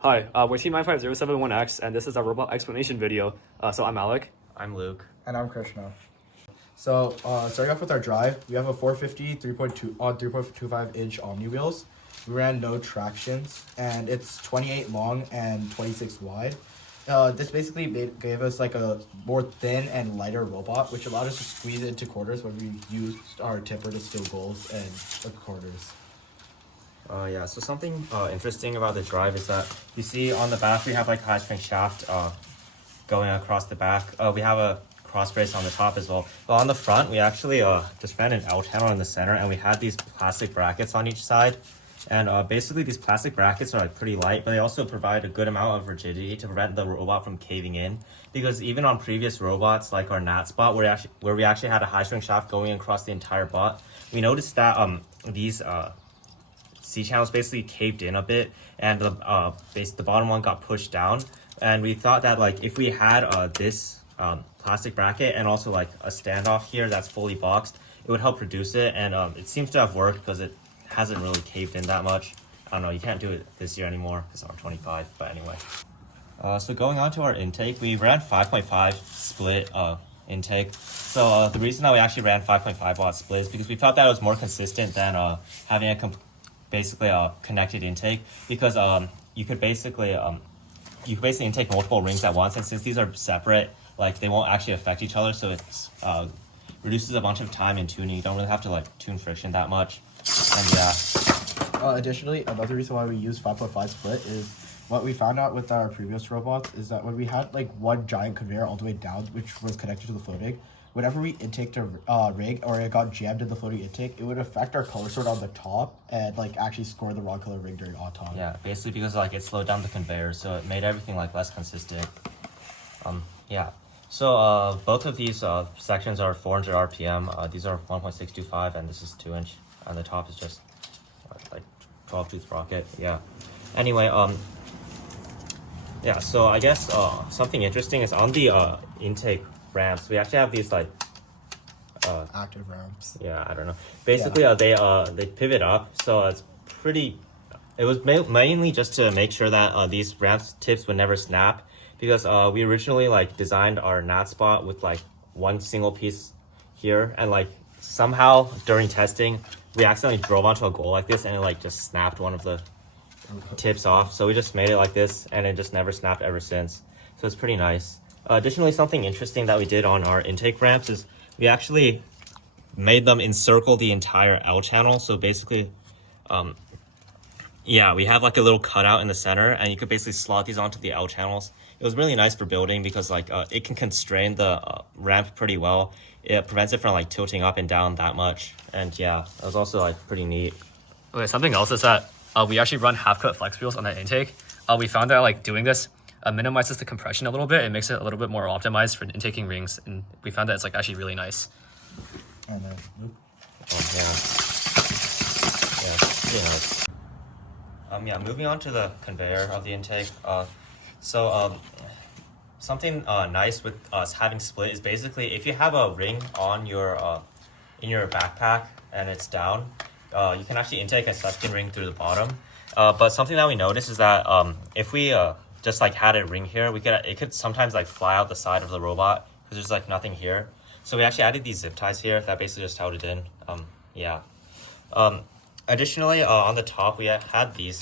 Hi, we're Team 95071X, and this is our robot explanation video. So I'm Alec. I'm Luke. And I'm Krishna. So, starting off with our drive, we have a 450 3.25 inch Omni wheels. We ran no tractions, and it's 28 long and 26 wide. This basically gave us like a more thin and lighter robot, which allowed us to squeeze it into quarters when we used our tipper to steal goals and quarters. Yeah, so something interesting about the drive is that you see on the back we have like a high strength shaft going across the back. We have a cross brace on the top as well. But on the front, we actually just ran an L channel in the center, and we had these plastic brackets on each side. And basically these plastic brackets are like pretty light, but they also provide a good amount of rigidity to prevent the robot from caving in. Because even on previous robots like our Nat Spot, where we actually had a high strength shaft going across the entire butt, we noticed that these C channels basically caved in a bit, and the bottom one got pushed down. And we thought that like if we had this plastic bracket and also like a standoff here that's fully boxed, it would help reduce it. And it seems to have worked because it hasn't really caved in that much. I don't know, you can't do it this year anymore because I'm 25, but anyway. So going on to our intake, we ran 5.5 split intake. So the reason that we actually ran 5.5 watt split is because we felt that it was more consistent than having a basically a connected intake, because you could basically intake multiple rings at once, and since these are separate, like they won't actually affect each other, so it's reduces a bunch of time in tuning. You don't really have to like tune friction that much. And yeah. Additionally, another reason why we use 5.5 split is what we found out with our previous robots is that when we had like one giant conveyor all the way down, which was connected to the floating, whenever we intaked a rig or it got jammed in the floating intake, it would affect our color sort on the top and like actually score the wrong color rig during auto. Yeah, basically because like it slowed down the conveyor, so it made everything like less consistent. Yeah. So both of these sections are 400 RPM. These are 1.625, and this is 2-inch, and the top is just like 12-tooth sprocket. Yeah. Anyway, yeah. So I guess something interesting is on the intake ramps. We actually have these like active ramps. Yeah, I don't know. Basically, they pivot up, so it's pretty. It was mainly just to make sure that these ramp tips would never snap, because we originally like designed our Nat Spot with like one single piece here, and like somehow during testing we accidentally drove onto a goal like this, and it like just snapped one of the tips off. So we just made it like this, and it just never snapped ever since. So it's pretty nice. Additionally, something interesting that we did on our intake ramps is we actually made them encircle the entire L channel. So basically, yeah, we have like a little cutout in the center, and you could basically slot these onto the L channels. It was really nice for building because like it can constrain the ramp pretty well. It prevents it from like tilting up and down that much. And yeah, it was also like pretty neat. Okay, something else is that we actually run half-cut flex wheels on that intake. We found that like doing this minimizes the compression a little bit. It makes it a little bit more optimized for intaking rings, and we found that it's like actually really nice. And then Oh, yeah. Yeah, pretty nice. Yeah, moving on to the conveyor of the intake. Something nice with us having split is basically if you have a ring on your in your backpack and it's down, you can actually intake a second ring through the bottom. But something that we noticed is that if we just like had a ring here, it could sometimes like fly out the side of the robot because there's like nothing here. So we actually added these zip ties here that basically just held it in. Yeah. Additionally, on the top we had these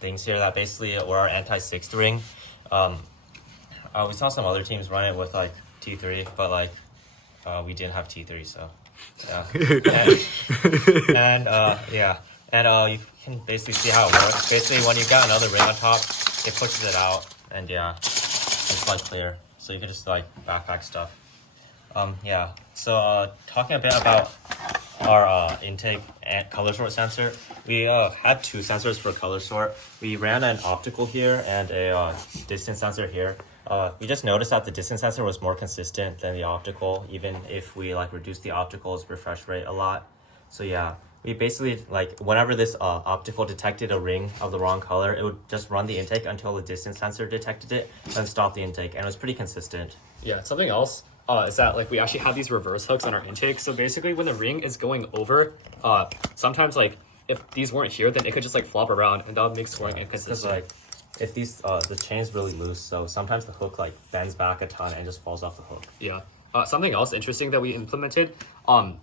things here that basically were our anti-sixth ring. We saw some other teams run it with like T3, but like we didn't have T3, so yeah. Yeah, and you can basically see how it works. Basically, when you've got another ring on top, it pushes it out, and yeah, it's like clear, so you can just like backpack stuff. Yeah. So talking a bit about our intake and color sort sensor, we had two sensors for color sort. We ran an optical here and a distance sensor here. We just noticed that the distance sensor was more consistent than the optical, even if we like reduced the optical's refresh rate a lot. So yeah, we basically like whenever this optical detected a ring of the wrong color, it would just run the intake until the distance sensor detected it, then stop the intake, and it was pretty consistent. Yeah, something else is that like we actually have these reverse hooks on our intake. So basically when the ring is going over, sometimes like if these weren't here, then it could just like flop around, and that would make scoring Because inconsistent. like, if these the chain is really loose, so sometimes the hook like bends back a ton and just falls off the hook. Yeah. Something else interesting that we implemented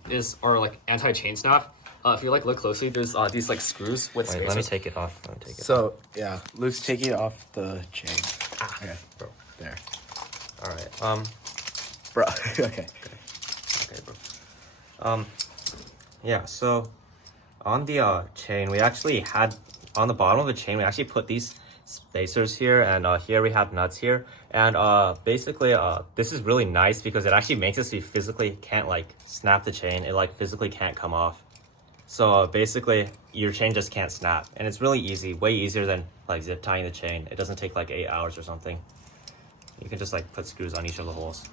is our like anti-chain snap. If you like look closely, there's these like screws with Wait, spacers. let me take it off. So yeah, Luke's taking it off the chain. Okay, bro. there, All right. bro. Okay. Okay, bro. Yeah. So, on the chain, we actually had on the bottom of the chain, we actually put these spacers here, and here we have nuts here, and basically, this is really nice because it actually makes it so you physically can't like snap the chain. It like physically can't come off. So basically, your chain just can't snap, and it's really easy, way easier than like zip tying the chain. It doesn't take like 8 hours or something. You can just like put screws on each of the holes.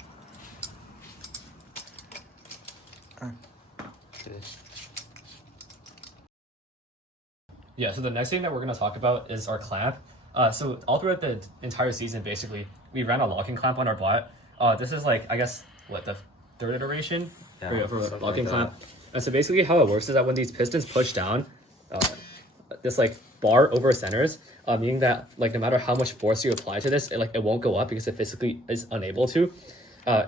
Yeah, so the next thing that we're going to talk about is our clamp. So all throughout the entire season, basically, we ran a locking clamp on our bot. This is like, I guess, what, the third iteration for a something locking like clamp. And so basically how it works is that when these pistons push down, this like bar over centers, meaning that like no matter how much force you apply to this, it won't go up because it physically is unable to.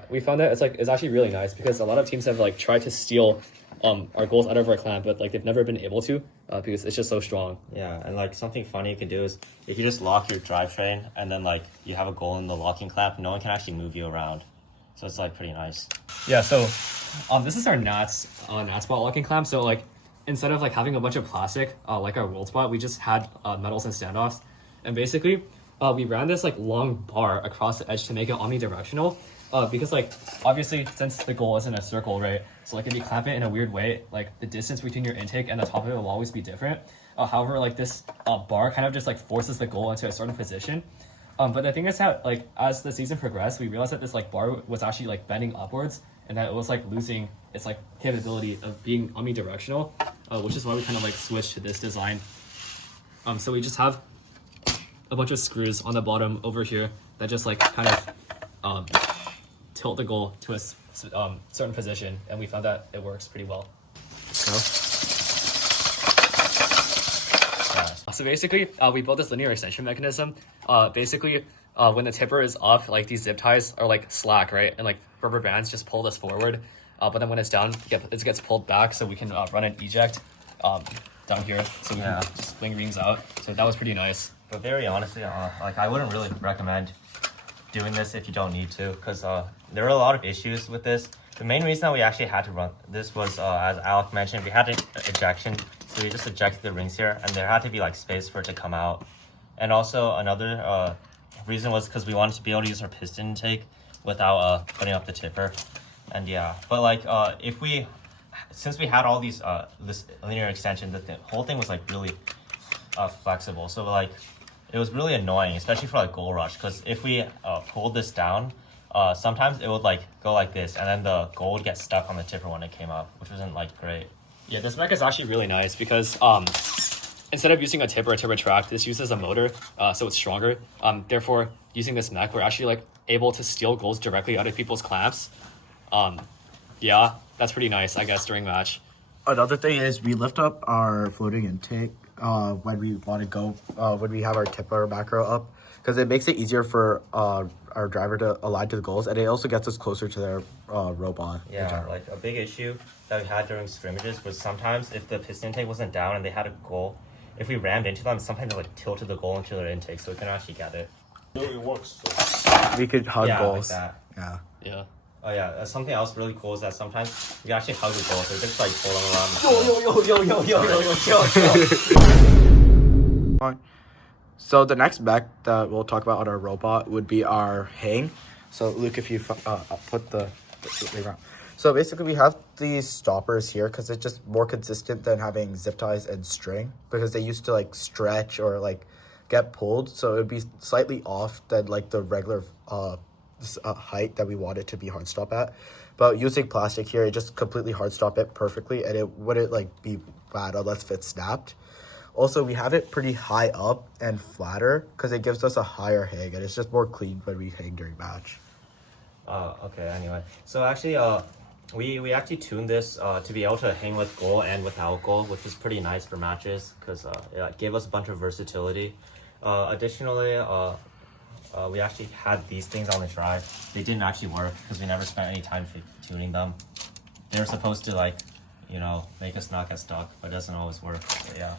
We found that it's actually really nice because a lot of teams have like tried to steal our goals out of our clamp, but like they've never been able to because it's just so strong. Yeah, and like something funny you can do is if you just lock your drivetrain and then like you have a goal in the locking clamp, no one can actually move you around. So it's like pretty nice. Yeah, so this is our Nats spot locking clamp. So like instead of like having a bunch of plastic like our world spot, we just had metals and standoffs, and basically we ran this like long bar across the edge to make it omnidirectional. Because like obviously since the goal isn't a circle, right? So like if you clamp it in a weird way, like the distance between your intake and the top of it will always be different. However, like this bar kind of just like forces the goal into a certain position. But the thing is that like as the season progressed, we realized that this like bar was actually like bending upwards, and that it was like losing its like capability of being omnidirectional, which is why we kind of like switched to this design. So we just have a bunch of screws on the bottom over here that just like kind of tilt the goal to a certain position, and we found that it works pretty well. So basically, we built this linear extension mechanism. Basically, when the tipper is up, like these zip ties are like slack, right? And like rubber bands just pull this forward. But then when it's down, it gets pulled back, so we can run an eject down here, so we can just fling rings out. So that was pretty nice. But very honestly, like I wouldn't really recommend doing this if you don't need to, because there are a lot of issues with this. The main reason that we actually had to run this was, as Alec mentioned, we had an ejection, so we just ejected the rings here, and there had to be like space for it to come out. And also another reason was because we wanted to be able to use our piston intake without putting up the tipper. And yeah, but like since we had all these this linear extension, the whole thing was like really flexible. So like it was really annoying, especially for like goal rush, because if we pulled this down, sometimes it would like go like this, and then the goal would get stuck on the tipper when it came up, which wasn't like great. Yeah, this mech is actually really nice because instead of using a tipper to retract, this uses a motor, so it's stronger. Therefore, using this mech, we're actually like able to steal goals directly out of people's clamps. Yeah, that's pretty nice, I guess, during match. Another thing is we lift up our floating intake when we want to go when we have our tipper macro up, because it makes it easier for our driver to align to the goals, and it also gets us closer to their robot. Yeah, like a big issue that we had during scrimmages was sometimes if the piston intake wasn't down and they had a goal, if we rammed into them, sometimes it like tilted the goal into their intake, so we couldn't actually get it. It works. So. We could hug goals. Like that. Yeah. Yeah. Oh yeah, something else really cool is that sometimes you can actually hug the goal, so you just like pull them around. Fine. So the next mech that we'll talk about on our robot would be our hang. So Luke, if you put the around. So basically we have these stoppers here because it's just more consistent than having zip ties and string, because they used to like stretch or like get pulled, so it would be slightly off than like the regular height that we want it to be hard stop at. But using plastic here, it just completely hard stop it perfectly, and it wouldn't like be bad unless it snapped. Also, we have it pretty high up and flatter because it gives us a higher hang, and it's just more clean when we hang during match. Okay, anyway. So actually, we actually tuned this to be able to hang with goal and without goal, which is pretty nice for matches because it gave us a bunch of versatility. Additionally, we actually had these things on the drive. They didn't actually work because we never spent any time tuning them. They were supposed to like, you know, make us not get stuck, but it doesn't always work. So, yeah.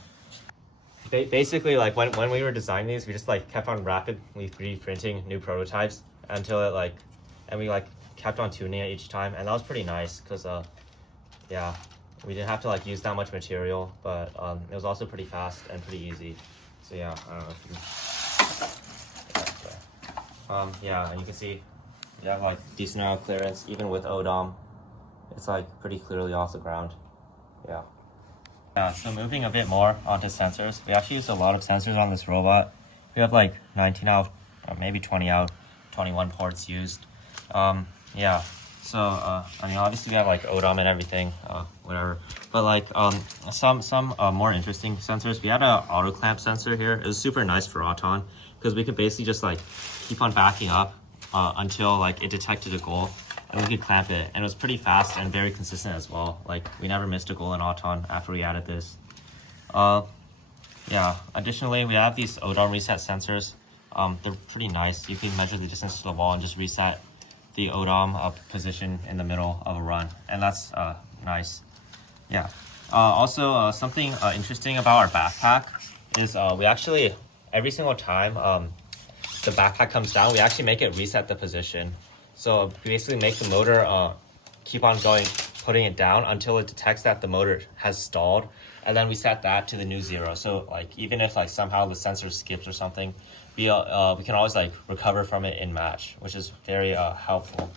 Basically, like when we were designing these, we just like kept on rapidly 3D printing new prototypes until it like, and we like kept on tuning it each time, and that was pretty nice because yeah, we didn't have to like use that much material, but it was also pretty fast and pretty easy. So yeah, I don't know if you yeah, and you can see you have like decent amount of clearance even with ODOM. It's like pretty clearly off the ground. Yeah. Yeah, so moving a bit more onto sensors, we actually use a lot of sensors on this robot. We have like 19 out, or maybe 20 out, 21 ports used. Yeah, so I mean, obviously we have like ODOM and everything, whatever. But like some more interesting sensors. We had an auto clamp sensor here. It was super nice for Auton because we could basically just like keep on backing up until like it detected a goal, and we could clamp it. And it was pretty fast and very consistent as well. Like we never missed a goal in Auton after we added this. Yeah. Additionally, we have these ODOM reset sensors. They're pretty nice. You can measure the distance to the wall and just reset the ODOM position in the middle of a run, and that's nice. Yeah. Also, something interesting about our backpack is we actually, every single time the backpack comes down, we actually make it reset the position. So we basically make the motor keep on going, putting it down until it detects that the motor has stalled, and then we set that to the new 0. So like even if like somehow the sensor skips or something, we can always like recover from it in match, which is very helpful.